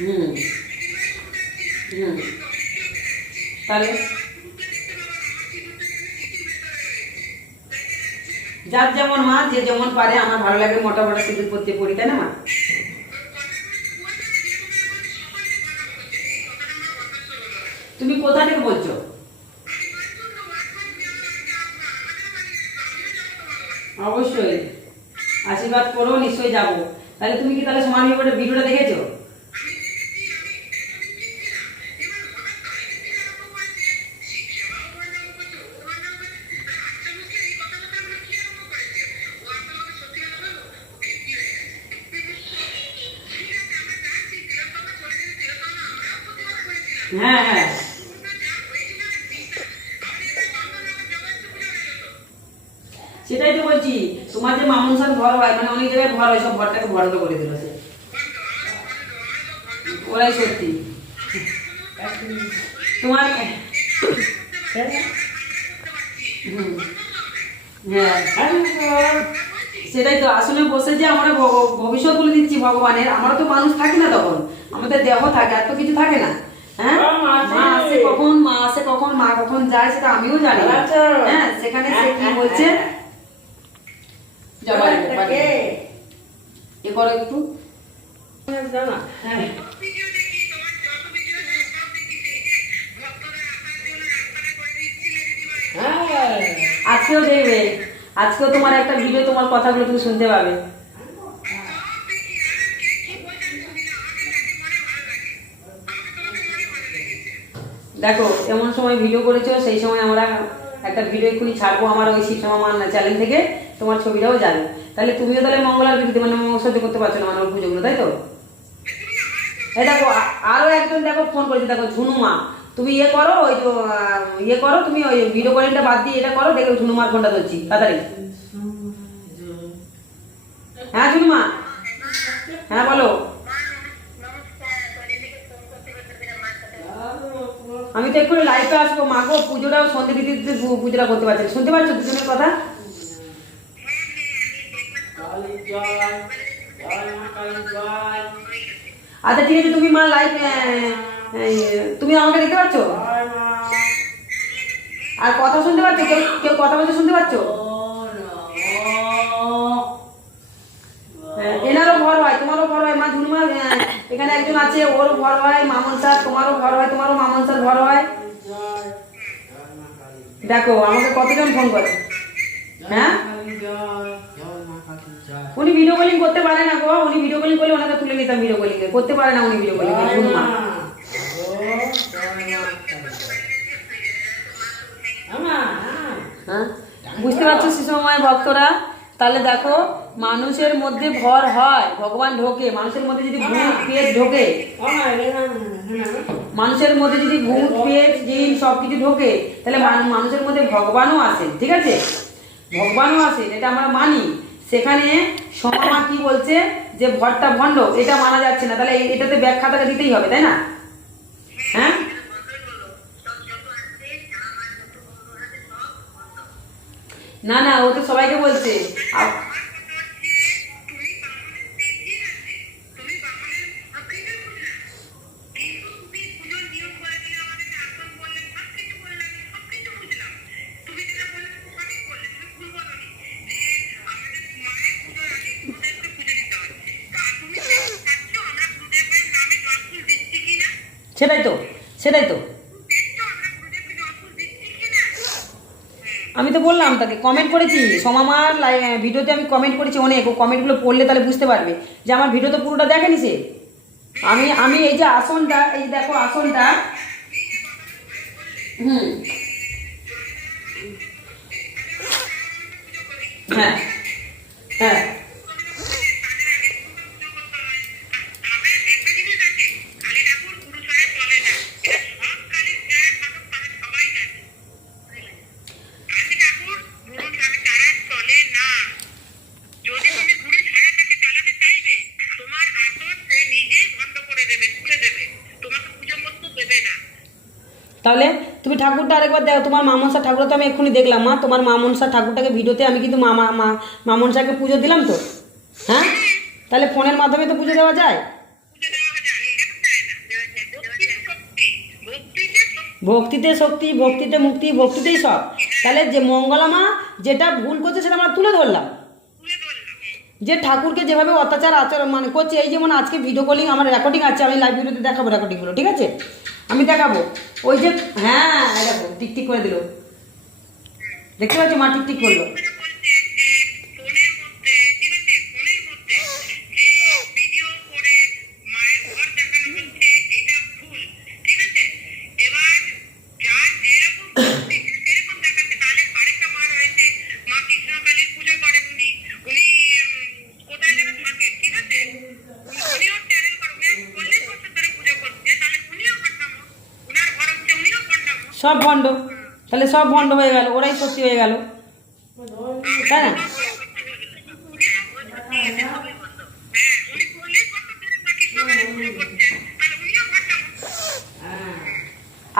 হুম। হুম। তাহলে? যার যেমন মা যে যেমন পারে, আমার ভালো লাগে মোটা মোটা সিঁদুর পরতে পড়ি, তাই না, মা? তুমি কোথা থেকে বলছো? অবশ্যই। আশীর্বাদ করো, নিশ্চয়ই যাব। তাহলে তুমি কি তাহলে সমান ভিডিওটা দেখেছ? হ্যাঁ হ্যাঁ। সেটাই তো বলছি তোমার যে মামুন সাহেব ঘর হয় মানে অনেক জায়গায় ঘর হয় সব ঘরটাকে বন্ধ করে দিল সে। ওরাই সত্যি। তোমার হ্যাঁ? সেটাই তো আসলে বসে যে আমরা ভবিষ্যৎ বলে দিচ্ছি ভগবানের আমরা তো মানুষ থাকি না তখন। আমাদের দেহ থাকে আর তো কিছু থাকে না। হ্যাঁ? হ্যাঁ, মা আসে কখন? মা আসে কখন? মা কখন যায় সেটা আমিও জানি। আচ্ছা। হ্যাঁ সেখানে সে কি বলছে? এ করো একটু। হ্যাঁ। হ্যাঁ। আজকেও দেখবে। আজকেও তোমার একটা ভিডিও তোমার কথাগুলো তুমি শুনতে পাবে। দেখো এমন সময় ভিডিও করেছ সেই সময় আমরা একটা ভিডিও এক্ষুনি ছাড়বো আমার ওই শিবসমান চ্যানেল থেকে তোমার ছবিটাও যাবে তাহলে তুমিও তাহলে মঙ্গলার বিরুদ্ধে মানে সহ্য করতে পারছ না ওর পুজোগুলো তাই তো? এই দেখো আ- আরও একজন দেখো ফোন করেছে দেখো ঝুনুমা তুমি ইয়ে করো ওই আহ, ইয়ে করো তুমি ওই ভিডিও কলিংটা বাদ দিয়ে এটা করো দেখো ঝুনুমার ফোনটা ধরছি তাড়াতাড়ি। হ্যাঁ ঝুনুমা হ্যাঁ বলো। আমি তো একটু লাইভে আসব, মা গো, পুজোটাও সন্ধে দিতে পুজোটা করতে পারছি শুনতে পাচ্ছ দুজনের কথা? আচ্ছা ঠিক আছে, তুমি মা লাইভ তুমি আমাকে দেখতে পাচ্ছ? আর কথা শুনতে পাচ্ছ? কেউ কেউ কথা বলতে শুনতে পাচ্ছ ও নমো। হ্যাঁ, এনারও ঘর হয় তোমারও ঘর হয় মা ঝুনুমা আহ, এখানে একজন আছে ওরও ঘর হয় মামন স্যার তোমারও ঘর হয় তোমারও মামন স্যার ঘর হয়। দেখো আমাকে কতজন ফোন করে হ্যাঁ। উনি ভিডিও কলিং করতে পারে না গো উনি ভিডিও কলিং করলে ওনাকে তুলে নিতাম ভিডিও কলিং করতে পারে না উনি ভিডিও কলিং হ্যাঁ। বুঝতে পারছ শিশুমায়ের ভক্তরা তাহলে দেখো মানুষের মধ্যে ভর হয় ভগবান ঢোকে মানুষের মধ্যে যদি ভূত পেট ঢোকে না, না। মানুষের মধ্যে যদি ভূত পেট জিন সব কিছু ঢোকে তাহলে মানুষের মধ্যে ভগবানও আসে ঠিক আছে? ভগবানও আসে এটা আমরা মানি। সেখানে সমমা কি বলছে যে ভরটা ভণ্ড এটা মানা যাচ্ছে না। তাহলে এটাতে ব্যাখ্যাটাকে দিতেই হবে তাই না? না না ও তো সবাইকে বলছে। সেটাই তো সেটাই তো। বললাম তাকে কমেন্ট করেছি। সমামার ভিডিওতে আমি কমেন্ট করেছি অনেক, ও কমেন্টগুলো পড়লে তাহলে বুঝতে পারবে যে আমার ভিডিও তো পুরোটা দেখেনি সে। আমি আমি এই যে আসনটা, এই দেখো আসনটা। হুম। হ্যাঁ। হ্যাঁ। তাহলে তুমি ঠাকুরটা আরেকবার দেখো, তোমার মামনসা ঠাকুরটা তো আমি এক্ষুনি দেখলাম, মা। তোমার মামনসা ঠাকুরটাকে ভিডিওতে আমি কিন্তু মামা, মা, মামনসাকে পুজো দিলাম তো? হ্যাঁ? তাহলে ফোনের মাধ্যমে তো পুজো দেওয়া যায়? ভক্তিতে শক্তি, ভক্তিতে মুক্তি, ভক্তিতেই সব। তাহলে যে মঙ্গলামা যেটা ভুল করছে সেটা আমরা তুলে ধরলাম। যে ঠাকুরকে যেভাবে অত্যাচার আচরণ মানে করছে, এই যেমন আজকে ভিডিও কলিং আমার রেকর্ডিং আছে, আমি লাইভ ভিডিওতে দেখাবো রেকর্ডিংগুলো ঠিক আছে? আমি দেখাবো। ওই যে হ্যাঁ দেখো টিকটিক করে দিল। দেখতে পাচ্ছি? মা টিকটিক করল যেটা বলছে যে ফোনের মধ্যে ঠিক আছে ফোনের মধ্যে যে ভিডিও করে মায়ের ঘর দেখানো হচ্ছে এটা ভুল ঠিক আছে এবার যার যেরকম ভক্তি সে সেরকম দেখাচ্ছে তাহলে আরেকটা মা রয়েছে মা কৃষ্ণকালীর পুজো করেন উনি উনি উম, কোথায় যেন থাকেন ঠিক আছে উনি- উনিও চ্যানেল করেন উনি চল্লিশ বছর ধরে পুজো করছে তাহলে উনিও ভণ্ডামো উনার ঘর হচ্ছে উনিও ভণ্ডামো সব ভণ্ড। তাহলে সব ভণ্ড হয়ে গেল, ওরাই সত্যি হয়ে গেল। তাই না?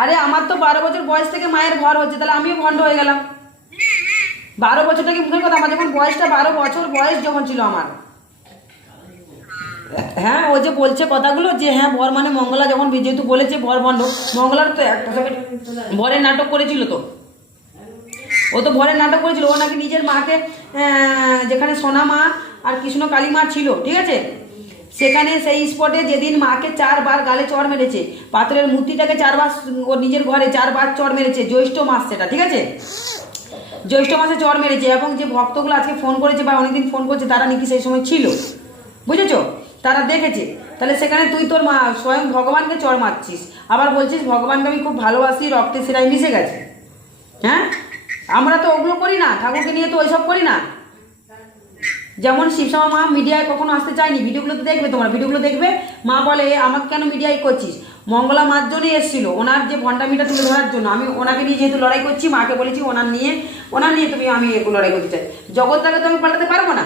আরে আমার তো বারো বছর বয়স থেকে মায়ের ঘর হচ্ছে, তাহলে আমিও ভণ্ড হয়ে গেলাম। বারো বছরটা কি মুখের কথা? আমার যখন বয়সটা বারো বছর বয়স যখন ছিল আমার। হ্যাঁ ও যে বলছে কথাগুলো যে হ্যাঁ বর মানে মঙ্গলা যখন যেহেতু বলেছে, বর ভণ্ড। মঙ্গলার তো একটা বরের নাটক করেছিল তো। ও তো ভরের নাটক করেছিল, ও নাকি নিজের মাকে যেখানে সোনা মা আর কৃষ্ণ কালী মা ছিল, ঠিক আছে? সেখানে সেই স্পটে যেদিন মাকে চারবার গালে চড় মেরেছে, পাথরের মূর্তিটাকে চারবার ওর নিজের ঘরে চারবার চড় মেরেছে, জ্যৈষ্ঠ মাস সেটা, ঠিক আছে? জ্যৈষ্ঠ মাসে চড় মেরেছে, এবং যে ভক্তগুলো আজকে ফোন করেছে বা অনেকদিন ফোন করছে, তারা নাকি সেই সময় ছিল। বুঝেছ? তারা দেখেছে। তাহলে সেখানে তুই তোর মা, স্বয়ং ভগবানকে চড় মারছিস। আবার বলছিস, ভগবানকে আমি খুব ভালোবাসি, রক্তে সেরাই মিশে গেছে। হ্যাঁ? আমরা তো ওগুলো করি না, ঠাকুরকে নিয়ে তো ওইসব করি না। যেমন শিবসমা মা মিডিয়ায় কখনো আসতে চায়নি, ভিডিওগুলো তো দেখবে তোমরা, ভিডিওগুলো দেখবে। মা বলে আমাকে কেন মিডিয়ায় করছিস? মঙ্গলা মার জন্যই এসেছিল, ওনার যে ভণ্ডামিটা তুলে ধরার জন্য। আমি ওনাকে নিয়ে যেহেতু লড়াই করছি, মাকে বলেছি ওনার নিয়ে ওনার নিয়ে তুমি আমি লড়াই করতে চাই। জগৎটাকে তো আমি পাল্টাতে পারব না।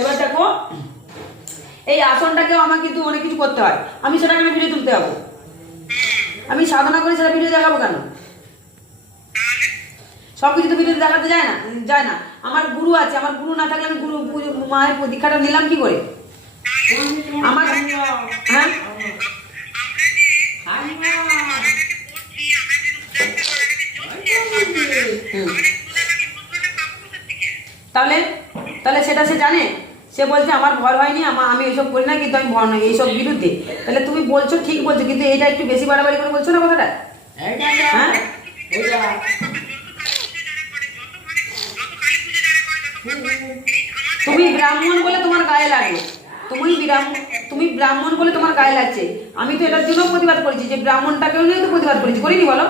এবার দেখো এই আসনটাকেও আমাকে কিন্তু অনেক কিছু করতে হয়। আমি সেটা কেন ভিডিও তুলতে যাব। আমি সাধনা করে সেটা ভিডিও দেখাবো কেন? সব কিছু তো ভিডিওতে দেখাতে যায় না যায় না। আমার গুরু আছে আমার গুরু না থাকলে আমি গুরু মায়ের দীক্ষাটা নিলাম কি করে? আমার হ্যাঁ তাহলে তাহলে সেটা সে জানে সে বলছে আমার ভয় হয়নি আমার আমি এইসব করি না কিন্তু আমি ভয় নই এইসব বিরুদ্ধে। তাহলে তুমি বলছো ঠিক বলছো কিন্তু এটা একটু বেশি বাড়াবাড়ি করে বলছো না কথাটা? হ্যাঁ তুমি ব্রাহ্মণ বলে তোমার গায়ে লাগে। তুমি ব্রাহ্মণ তুমি ব্রাহ্মণ বলে তোমার গায়ে লাগছে। আমি তো এটার জন্য প্রতিবাদ করেছি যে ব্রাহ্মণটাকেও নিয়ে তো প্রতিবাদ করেছি। করিনি বলো?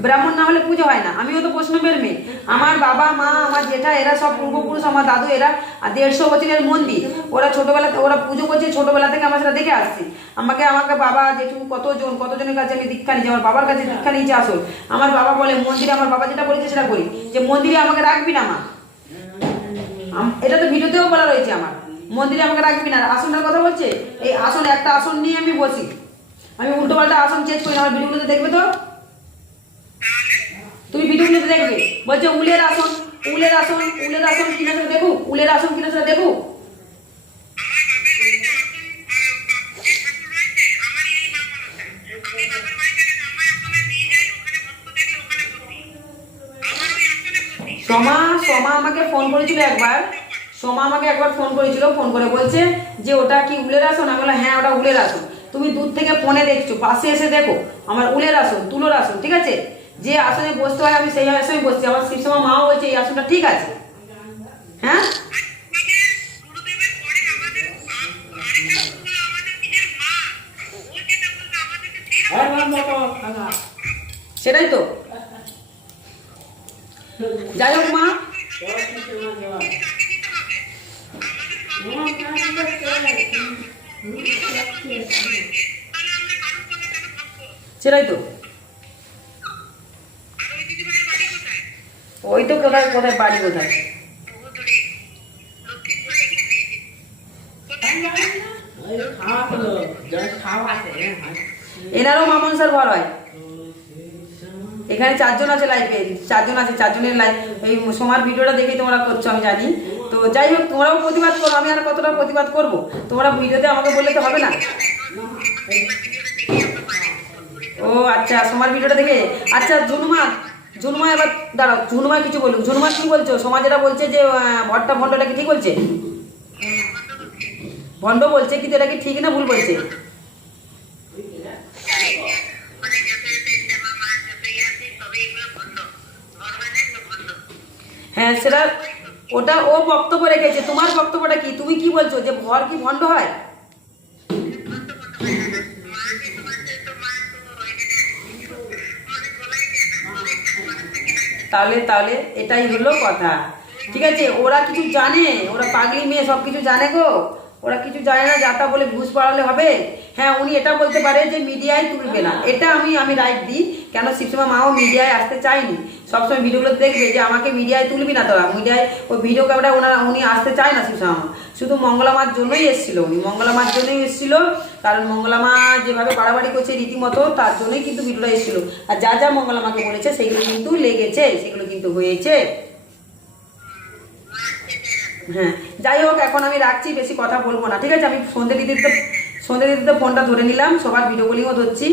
ব্রাহ্মণ না হলে পুজো হয় না। আমিও তো বৈষ্ণবের মেয়ে। আমার বাবা, মা, আমার জেঠা, এরা সব পূর্বপুরুষ, আমার দাদু, এরা দেড়শো বছরের মন্দির। ওরা ছোটবেলা ওরা পুজো করছে, ছোটবেলা থেকে আমার সেটা দেখে আসছি। আমাকে আমাকে বাবা, জেঠু, কতজন কতজনের কাছে আমি দীক্ষা নিয়েছি? আমার বাবার কাছে দীক্ষা নিয়েছি আসল। আমার বাবা বলে, মন্দিরে আমার বাবা যেটা বলেছে সেটা করি। যে মন্দিরে আমাকে রাখবি না মা। এটা তো ভিডিওতেও বলা রয়েছে আমার। মন্দিরে আমাকে রাখবি না। আসনটার কথা বলছে? এই আসন একটা আসন নিয়ে আমি বসি। আমি উল্টো পাল্টা আসন চেঞ্জ করি আমার ভিডিওগুলোতে দেখবে তো? তুমি দেখবে। বলছে, উলের আসন উলের আসন উলের আসন কিনা সেটা দেখুক উলের আসন কিনা সেটা দেখুক সোমা সোমা আমাকে ফোন করেছিল একবার। সোমা আমাকে একবার ফোন করেছিল ফোন করে বলছে যে, ওটা কি উলের আসন? আমি বললাম হ্যাঁ ওটা উলের আসন। তুমি দূর থেকে ফোনে দেখছ, পাশে এসে দেখো, আমার উলের আসন, তুলোর আসন, ঠিক আছে? যে আসনে বসতে হয় আমি সেই আসনে বসছি। আমার শিবসমা মাও বলছে এই আসনটা ঠিক আছে। হ্যাঁ? মতো খানা সেটাই তো। যাই হোক মা। সেটাই তো। ওই তো কোথায় কোথায় বাড়ি কোথায়? এনারও মামনসার ঘর হয়। এখানে চারজন আছে লাইফে চারজন আছে, চারজনের লাইফ এই সোমার ভিডিওটা দেখেই তোমরা করছ, আমি জানি। তো যাই হোক, তোমরাও প্রতিবাদ করো, আমি আর কতটা প্রতিবাদ করব? তোমরা ভিডিওতে আমাকে বললে তো হবে না? ও আচ্ছা সোমার ভিডিওটা দেখে? আচ্ছা জুনুমা জুনুমা এবার দাঁড়াও জুনুমা কিছু বলুন জুনুমা কি বলছো? সমাজ যেটা বলছে যে ভট্টা, ভণ্ডটা কি ঠিক বলছে? ভণ্ড বলছে, কিন্তু এটা কি ঠিক না ভুল বলছে? হ্যাঁ সেটা ওটা ও বক্তব্য রেখেছে। তোমার বক্তব্যটা কি? তুমি কি বলছো? যে ভর কি ভণ্ড হয়? তাহলে তাহলে এটাই হলো কথা। ঠিক আছে? ওরা কিছু জানে, ওরা পাগলি মেয়ে সব কিছু জানে গো। ওরা কিছু জানে না, যাতা বলে ঘুষ পাড়ালে হবে। হ্যাঁ উনি এটা বলতে পারে যে, মিডিয়ায় তুলবে না। এটা আমি আমি রাইট দিই। কেন শিবসমা মাও মিডিয়ায় আসতে চায়নি। সবসময় ভিডিওগুলো দেখবে যে আমাকে মিডিয়ায় তুলবি না তোরা মিডিয়ায় ওই ভিডিও ক্যামেরা ওনারা, উনি আসতে চায় না শিবসমা মা শুধু মঙ্গলামার জন্যই এসেছিল উনি। মঙ্গলামার জন্যই এসেছিল, কারণ মঙ্গলামা যেভাবে বাড়াবাড়ি করছে রীতিমতো, তার জন্যই কিন্তু ভিডিওটা এসেছিল। আর যা যা মঙ্গলামাকে বলেছে, সেগুলো কিন্তু লেগেছে, সেগুলো কিন্তু হয়েছে। হ্যাঁ যাই হোক, এখন আমি রাখছি, বেশি কথা বলব না। ঠিক আছে, আমি সন্ধ্যে দিদির তো সন্ধ্যে দিতে তো ফোনটা ধরে নিলাম, সবার ভিডিও কলিংও ধরছি।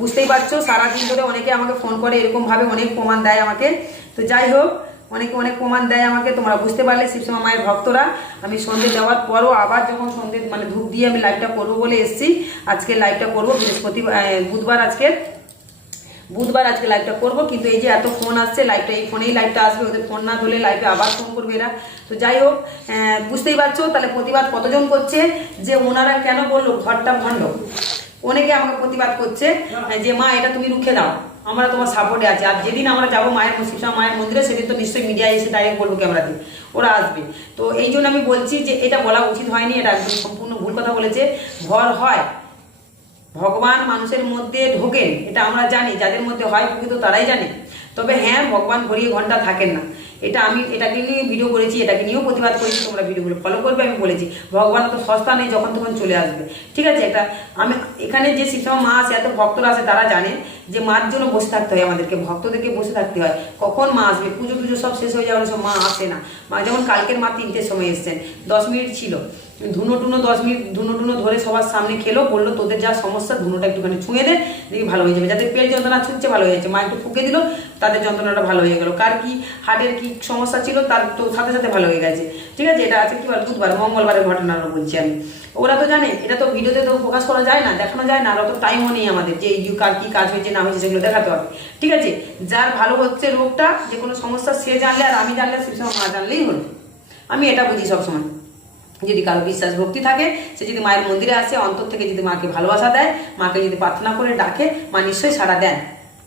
বুঝতেই পারছ, সারাদিন ধরে অনেকে আমাকে ফোন করে, এরকমভাবে অনেক প্রমাণ দেয় আমাকে। তো যাই হোক, অনেকে অনেক প্রমাণ দেয় আমাকে, তোমরা বুঝতে পারলে শিবসমা মায়ের ভক্তরা। আমি সন্ধ্যে দেওয়ার পরও আবার যখন সন্ধ্যে মানে ধূপ দিয়ে আমি লাইভটা করব বলে এসেছি, আজকে লাইভটা করব বৃহস্পতিবার বুধবার আজকে। বুধবার আজকে লাইভটা করব, কিন্তু এই যে এত ফোন আসছে লাইভটা এই ফোনেই লাইভটা আসবে, ওদের ফোন না ধরলে লাইভে আবার ফোন করবে এরা। তো যাই হোক বুঝতেই পারছ, তাহলে প্রতিবাদ কতজন করছে, যে ওনারা কেন বলল, ঘরটা ভণ্ড। অনেকে আমাকে প্রতিবাদ করছে যে মা, এটা তুমি রুখে দাও, আমরা তোমার সাপোর্টে আছি। আর যেদিন আমরা যাব মায়ের শিবসা মায়ের মন্দিরে, সেদিন তো নিশ্চয়ই মিডিয়ায় এসে ডাইরেক্ট বলব ক্যামেরা দিয়ে ওরা আসবে। তো এই জন্য আমি বলছি যে এটা বলা উচিত হয়নি, এটা সম্পূর্ণ ভুল কথা বলেছে। ঘর হয় ভগবান মানুষের মধ্যে ঢোকেন, এটা আমরা জানি, যাদের মধ্যে হয় প্রকৃত তারাই জানে। তবে হ্যাঁ ভগবান ঘড়িয়ে ঘণ্টা থাকেন না। এটা আমি, এটাকে নিয়ে ভিডিও করেছি, এটাকে নিয়েও প্রতিবাদ করেছি, তোমরা ভিডিওগুলো ফলো করবে, আমি বলেছি, ভগবান তো সস্তা নেই যখন তখন চলে আসবে। ঠিক আছে এটা আমি, এখানে যে শিক্ষা মা আছে, এত ভক্তরা আছে, তারা জানে যে মার জন্য বসে থাকতে হয় আমাদেরকে, ভক্তদেরকে বসে থাকতে হয়। কখন মা আসবে? পুজো টুজো সব শেষ হয়ে যাওয়ার সব মা আসে না। মা, যেমন কালকের মা তিনটের সময় এসছেন, দশ মিনিট ছিল। ধুনো টুনো দশ মিনিট, ধুনো টুনো ধরে সবার সামনে খেলো, বলল, তোদের যা সমস্যা, ধুনোটা একটুখানি ছুঁয়ে দে, দেখি ভালো হয়ে যাবে। যাদের পেট যন্ত্রণা ছুঁচ্ছে, ভালো হয়ে যাচ্ছে। মা একটু ফুকে দিল তাদের যন্ত্রণাটা ভালো হয়ে গেল। কার কি হার্টের কি সমস্যা ছিল তার তো সাথে সাথে ভালো হয়ে গেছে। ঠিক আছে? এটা আছে কি বার বুধবার, মঙ্গলবারের ঘটনা বলছি আমি। ওরা তো জানে, এটা তো ভিডিওতে তো প্রকাশ করা যায় না, দেখানো যায় না, আর অত টাইমও নেই আমাদের যে এই কার কী কাজ হয়েছে, না হয়েছে, সেগুলো দেখাতে হবে। ঠিক আছে? যার ভালো হচ্ছে রোগটা, যে কোনো সমস্যা সে জানলে আর আমি জানলে, সে সময় মা জানলেই হলো। আমি এটা বুঝি সবসময়। যদি কারও বিশ্বাস ভক্তি থাকে, সে যদি মায়ের মন্দিরে আসে, অন্তর থেকে যদি মাকে ভালোবাসা দেয়, মাকে যদি প্রার্থনা করে ডাকে, মা নিশ্চয়ই সাড়া দেন।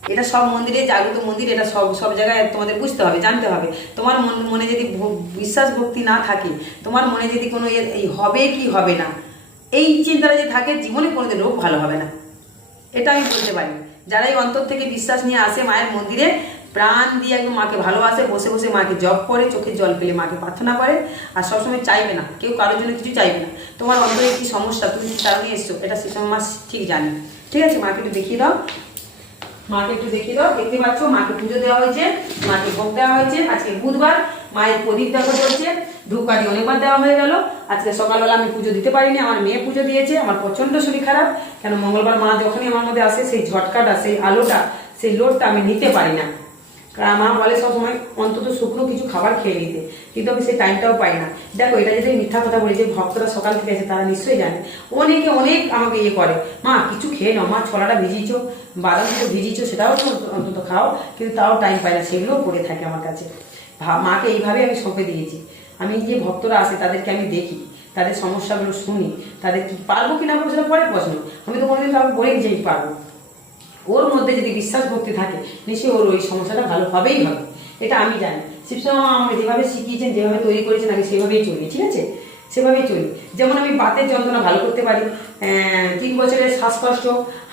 এটা সব মন্দিরে জাগ্রত মন্দির, এটা সব সব জায়গায় তোমাদের বুঝতে হবে, জানতে হবে। তোমার মন- যদি বিশ্বাস ভক্তি না থাকে, তোমার মনে যদি কোনো এই হবে কি হবে না, এই চিন্তাটা যে থাকে, জীবনে কোনোদিন রোগ ভালো হবে না। এটা আমি বলতে পারি। যারা এই অন্তর থেকে বিশ্বাস নিয়ে আসে মায়ের মন্দিরে, প্রাণ দিয়ে একদম মাকে ভালোবাসে, বসে বসে মাকে জপ করে চোখে জল পেলে মাকে প্রার্থনা করে, আর সবসময় চাইবে না, কেউ কারোর জন্য কিছু চাইবে না। তোমার অন্তরে কি সমস্যা, তুমি কি কারণে এসছো, এটা সে সময় ঠিক জানে। ঠিক আছে, মাকে একটু দেখিয়ে দাও। মাকে একটু দেখিয়ে দাও। দেখতে পাচ্ছ, মাকে পুজো দেওয়া হয়েছে, মাকে ভোগ দেওয়া হয়েছে। আজকে বুধবার মায়ের প্রদীপ দেখা চলছে ধূপকাঠি অনেকবার দেওয়া হয়ে গেল। আজকে সকালবেলা আমি পুজো দিতে পারিনি, আমার মেয়ে পুজো দিয়েছে, আমার প্রচণ্ড শরীর খারাপ। কেন মঙ্গলবার মা যখনই আমার মধ্যে আসে, সেই ঝটকাটা, সেই আলোটা, সেই লোডটা আমি নিতে পারি না। কারণ মা বলে সবসময় অন্তত শুকনো কিছু খাবার খেয়ে নিতে। কিন্তু আমি সেই টাইমটাও পাই না। দেখো, এটা যদি মিথ্যা কথা বলি যে ভক্তরা সকাল থেকে আছে তারা নিশ্চয়ই জানে। অনেকে অনেক আমাকে ইয়ে করে, মা, কিছু খেয়ে নাও, মা ছোলাটা ভিজিয়েছো, বাদাম তো ভিজিয়েছো, সেটাও তো অন্তত খাও। কিন্তু তাও টাইম পাই না, সেগুলোও পড়ে থাকে আমার কাছে। মাকে এইভাবে আমি সঁপে দিয়েছি। আমি যে ভক্তরা আসে, তাদেরকে আমি দেখি, তাদের সমস্যাগুলো শুনি, তাদের কি পারব কি না পারব সেটা পরে প্রশ্ন। আমি তো কোনোদিন কাউকে বলেই যে আমি পারব। ওর মধ্যে যদি বিশ্বাস ভক্তি থাকে, নিশ্চয়ই ওর ওই সমস্যাটা ভালো হবেই হবে। এটা আমি জানি। শিবসমা আমাকে যেভাবে শিখিয়েছেন, যেভাবে তৈরি করেছেন আগে সেভাবেই চলি, ঠিক আছে? সেভাবেই চলি। যেমন আমি বাতের যন্ত্রণা ভালো করতে পারি তিন বছরের শ্বাসকষ্ট,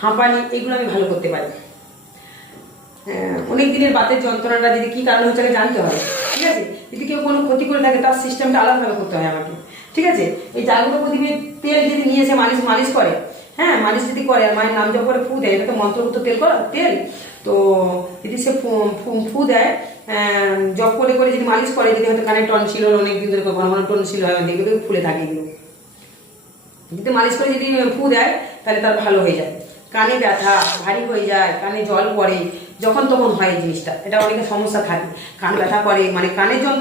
হাঁপানি, এগুলো আমি ভালো করতে পারি। অনেক দিনের বাতের যন্ত্রণাটা যদি কী কারণে হচ্ছে জানতে হয় ঠিক আছে? যদি কেউ কোনো ক্ষতি করে থাকে, তার সিস্টেমটা আলাদাভাবে করতে হয় আমাকে, ঠিক আছে? এই জাগ্রত প্রদীপের তেল যদি নিয়ে এসে মালিশ মালিশ করে হ্যাঁ মালিশ যদি করে মায়ের নাম জপ করে ফু দেয় এটা তো মন্ত্রভুক্ত তেল করা, তেল? তো যদি সে ফু- দেয় জপ করে করে যদি মালিশ করে যদি হয়তো কানে টনসিল হলো অনেক দিন ধরে ঘন ঘন টনসিল হয় দেখবে দেখবে ফুলে থাকে এগুলো। যদি মালিশ করে যদি ফু দেয়, তাহলে তার ভালো হয়ে যায়। কানে ব্যথা, ভারী হয়ে যায়, কানে জল পড়ে, যখন তখন হয় এই জিনিসটা। এটা অনেকের সমস্যা থাকে। কান ব্যথা করে মানে কানের যন্ত্রণা